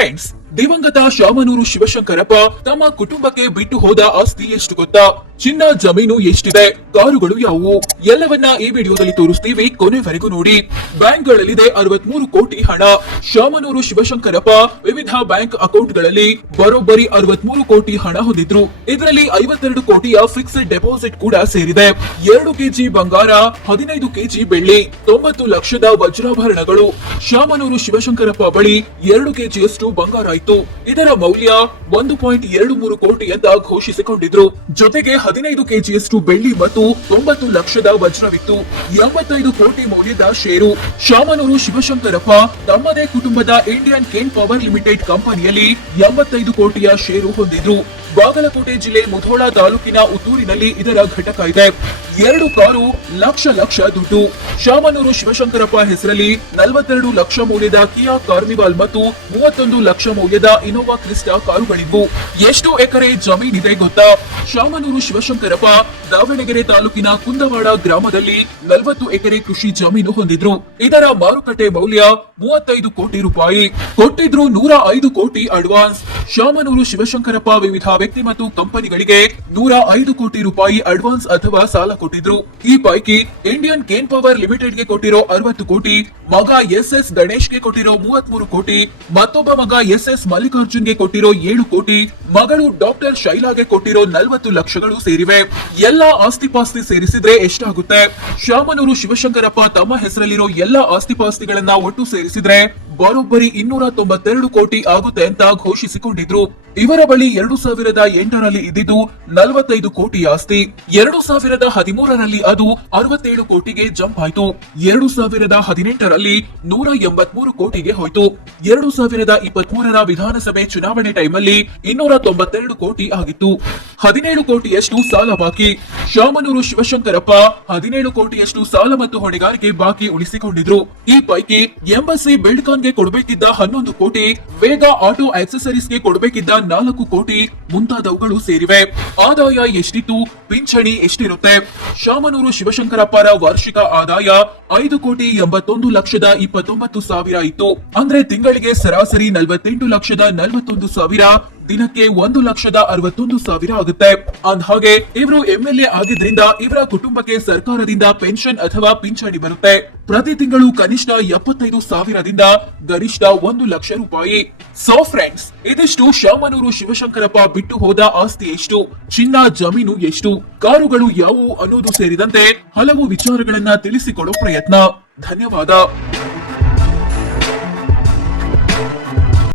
Friends, ದಿವಂಗತ ಶಾಮನೂರು ಶಿವಶಂಕರಪ್ಪ ತಮ್ಮ ಕುಟುಂಬಕ್ಕೆ ಬಿಟ್ಟು ಹೋದ ಆಸ್ತಿ ಎಷ್ಟು ಗೊತ್ತಾ? ಚಿನ್ನ, ಜಮೀನು ಎಷ್ಟಿದೆ, ಕಾರುಗಳು ಯಾವುವು, ಎಲ್ಲವನ್ನ ಈ ವಿಡಿಯೋದಲ್ಲಿ ತೋರಿಸ್ತೀವಿ. ಕೊನೆವರೆಗೂ ನೋಡಿ. ಬ್ಯಾಂಕ್ಗಳಲ್ಲಿದೆ 63 ಕೋಟಿ ಹಣ. ಶಾಮನೂರು ಶಿವಶಂಕರಪ್ಪ ವಿವಿಧ ಬ್ಯಾಂಕ್ ಅಕೌಂಟ್ಗಳಲ್ಲಿ ಬರೋಬ್ಬರಿ 63 ಕೋಟಿ ಹಣ ಹೊಂದಿದ್ರು. ಇದರಲ್ಲಿ 52 ಕೋಟಿಯ ಫಿಕ್ಸ್ಡ್ ಡೆಪಾಸಿಟ್ ಕೂಡ ಸೇರಿದೆ. 2 ಕೆಜಿ ಬಂಗಾರ, 15 ಕೆಜಿ ಬೆಳ್ಳಿ, 90 ಲಕ್ಷದ ವಜ್ರಾಭರಣಗಳು. ಶಾಮನೂರು ಶಿವಶಂಕರಪ್ಪ ಬಳಿ 2 ಕೆಜಿಯಷ್ಟು ಬಂಗಾರ ಇತ್ತು. ಇದರ ಮೌಲ್ಯ 1.23 ಕೋಟಿ ಅಂತ ಘೋಷಿಸಿಕೊಂಡಿದ್ರು. ಜೊತೆಗೆ 15 ಕೆಜಿಯಷ್ಟು ಬೆಳ್ಳಿ ಮತ್ತು 90 ಲಕ್ಷದ ವಜ್ರವಿತ್ತು. 85 ಕೋಟಿ ಮೌಲ್ಯದ ಷೇರು. ಶಾಮನೂರು ಶಿವಶಂಕರಪ್ಪ ತಮ್ಮದೇ ಕುಟುಂಬದ ಇಂಡಿಯನ್ ಕೇನ್ ಪವರ್ ಲಿಮಿಟೆಡ್ ಕಂಪನಿಯಲ್ಲಿ 85 ಕೋಟಿಯ ಷೇರು ಹೊಂದಿದ್ರು. ಬಾಗಲಕೋಟೆ ಜಿಲ್ಲೆ ಮುಧೋಳ ತಾಲೂಕಿನ ಉತ್ತೂರಿನಲ್ಲಿ ಇದರ ಘಟಕ ಇದೆ. 2 ಕಾರು, ಲಕ್ಷ ದುಡ್ಡು. ಶಾಮನೂರು ಶಿವಶಂಕರಪ್ಪ ಹೆಸರಲ್ಲಿ 42 ಲಕ್ಷ ಮೌಲ್ಯದ ಕಿಯಾ ಕಾರ್ನಿವಾಲ್ ಮತ್ತು 31 ಲಕ್ಷ ಮೌಲ್ಯದ ಇನೋವಾ ಕ್ರಿಸ್ಟಾ ಕಾರುಗಳಿದ್ವು. ಎಷ್ಟು ಎಕರೆ ಜಮೀನಿದೆ ಗೊತ್ತಾ? ಶಾಮನೂರು ಶಿವಶಂಕರಪ್ಪ ದಾವಣಗೆರೆ ತಾಲೂಕಿನ ಕುಂದವಾಡ ಗ್ರಾಮದಲ್ಲಿ 40 ಎಕರೆ ಕೃಷಿ ಜಮೀನು ಹೊಂದಿದ್ರು. ಇದರ ಮಾರುಕಟ್ಟೆ ಮೌಲ್ಯ 35 ಕೋಟಿ ರೂಪಾಯಿ. ಕೊಟ್ಟಿದ್ರು 105 ಕೋಟಿ ಅಡ್ವಾನ್ಸ್. ಶಾಮನೂರು ಶಿವಶಂಕರಪ್ಪ ವಿವಿಧ ವ್ಯಕ್ತಿ ಮತ್ತು ಕಂಪನಿಗಳಿಗೆ 105 ಕೋಟಿ ರೂಪಾಯಿ ಅಡ್ವಾನ್ಸ್ ಅಥವಾ ಸಾಲ ಕೊಟ್ಟಿದ್ರು. ಈ ಪೈಕಿ ಇಂಡಿಯನ್ ಕೇನ್ ಪವರ್ ಲಿಮಿಟೆಡ್ಗೆ ಕೊಟ್ಟಿರೋ 60 ಕೋಟಿ, ಮಗ SS ಗಣೇಶ್ಗೆ ಕೊಟ್ಟಿರೋ 33 ಕೋಟಿ, ಮತ್ತೊಬ್ಬ ಮಗ SS ಮಲ್ಲಿಕಾರ್ಜುನ್ಗೆ ಕೊಟ್ಟಿರೋ 7 ಕೋಟಿ, ಮಗಳು ಡಾಕ್ಟರ್ ಶೈಲಾಗೆ ಕೊಟ್ಟಿರೋ 40 ಲಕ್ಷಗಳು ಸೇರಿವೆ. ಎಲ್ಲಾ ಆಸ್ತಿಪಾಸ್ತಿ ಸೇರಿಸಿದ್ರೆ ಎಷ್ಟಾಗುತ್ತೆ? ಶಾಮನೂರು ಶಿವಶಂಕರಪ್ಪ ತಮ್ಮ ಹೆಸರಲ್ಲಿರೋ ಎಲ್ಲಾ ಆಸ್ತಿಪಾಸ್ತಿಗಳನ್ನ ಒಟ್ಟು ಸೇರಿಸಿದ್ರೆ ಬರೋಬ್ಬರಿ 292 ಕೋಟಿ ಆಗುತ್ತೆ ಅಂತ ಘೋಷಿಸಿಕೊಂಡಿದ್ರು. ಇವರ ಬಳಿ 2008ರಲ್ಲಿ ಇದ್ದಿದ್ದು 45 ಕೋಟಿ ಆಸ್ತಿ. 2013ರಲ್ಲಿ ಅದು 67 ಕೋಟಿಗೆ ಜಂಪ್ ಆಯ್ತು. 2018ರಲ್ಲಿ 183 ಕೋಟಿಗೆ ಹೋಯ್ತು. 2023ರ ವಿಧಾನಸಭೆ ಚುನಾವಣೆ ಟೈಮಲ್ಲಿ 292 ಕೋಟಿ ಆಗಿತ್ತು. 17 ಕೋಟಿಯಷ್ಟು ಸಾಲ ಬಾಕಿ. ಶಾಮನೂರು ಶಿವಶಂಕರಪ್ಪ 17 ಕೋಟಿಯಷ್ಟು ಸಾಲ ಮತ್ತು ಹೊಣೆಗಾರಿಕೆ ಬಾಕಿ ಉಳಿಸಿಕೊಂಡಿದ್ರು. ಈ ಪೈಕಿ ಎಂಬಸಿ ಬಿಲ್ಡ್ಕಾನ್ಗೆ ಕೊಡಬೇಕಿದ್ದ 11 ಕೋಟಿ, ವೇಗ ಆಟೋ ಆಕ್ಸೆಸರೀಸ್ಗೆ ಕೊಡಬೇಕಿದ್ದ 4 ಕೋಟಿ ಮುಂತಾದವುಗಳು ಸೇರಿವೆ. ಆದಾಯ ಎಷ್ಟಿತ್ತು? ಪಿಂಚಣಿ ಎಷ್ಟಿರುತ್ತೆ? ಶಾಮನೂರು ಶಿವಶಂಕರಪ್ಪರ ವಾರ್ಷಿಕ ಆದಾಯ 5 ಕೋಟಿ 81 ಲಕ್ಷದ 29 ಸಾವಿರ ಇತ್ತು. ಅಂದ್ರೆ ತಿಂಗಳಿಗೆ ಸರಾಸರಿ 48 ಲಕ್ಷದ 41 ಸಾವಿರ, ದಿನಕ್ಕೆ 1 ಲಕ್ಷದ 61 ಸಾವಿರ ಆಗುತ್ತೆ. ಅಂದ್ಹಾಗೆ ಇವರು MLA ಆಗಿದ್ರಿಂದ ಇವರ ಕುಟುಂಬಕ್ಕೆ ಸರ್ಕಾರದಿಂದ ಪೆನ್ಷನ್ ಅಥವಾ ಪಿಂಚಣಿ ಬರುತ್ತೆ. ಪ್ರತಿ ತಿಂಗಳು ಕನಿಷ್ಠ 75 ಸಾವಿರದಿಂದ ಗರಿಷ್ಠ 1 ಲಕ್ಷ ರೂಪಾಯಿ. ಸೋ ಫ್ರೆಂಡ್ಸ್, ಇದಿಷ್ಟು ಶಾಮನೂರು ಶಿವಶಂಕರಪ್ಪ ಬಿಟ್ಟು ಹೋದ ಆಸ್ತಿ ಎಷ್ಟು, ಚಿನ್ನ, ಜಮೀನು ಎಷ್ಟು, ಕಾರುಗಳು ಯಾವುವು ಅನ್ನೋದು ಸೇರಿದಂತೆ ಹಲವು ವಿಚಾರಗಳನ್ನ ತಿಳಿಸಿಕೊಡೋ ಪ್ರಯತ್ನ. ಧನ್ಯವಾದ.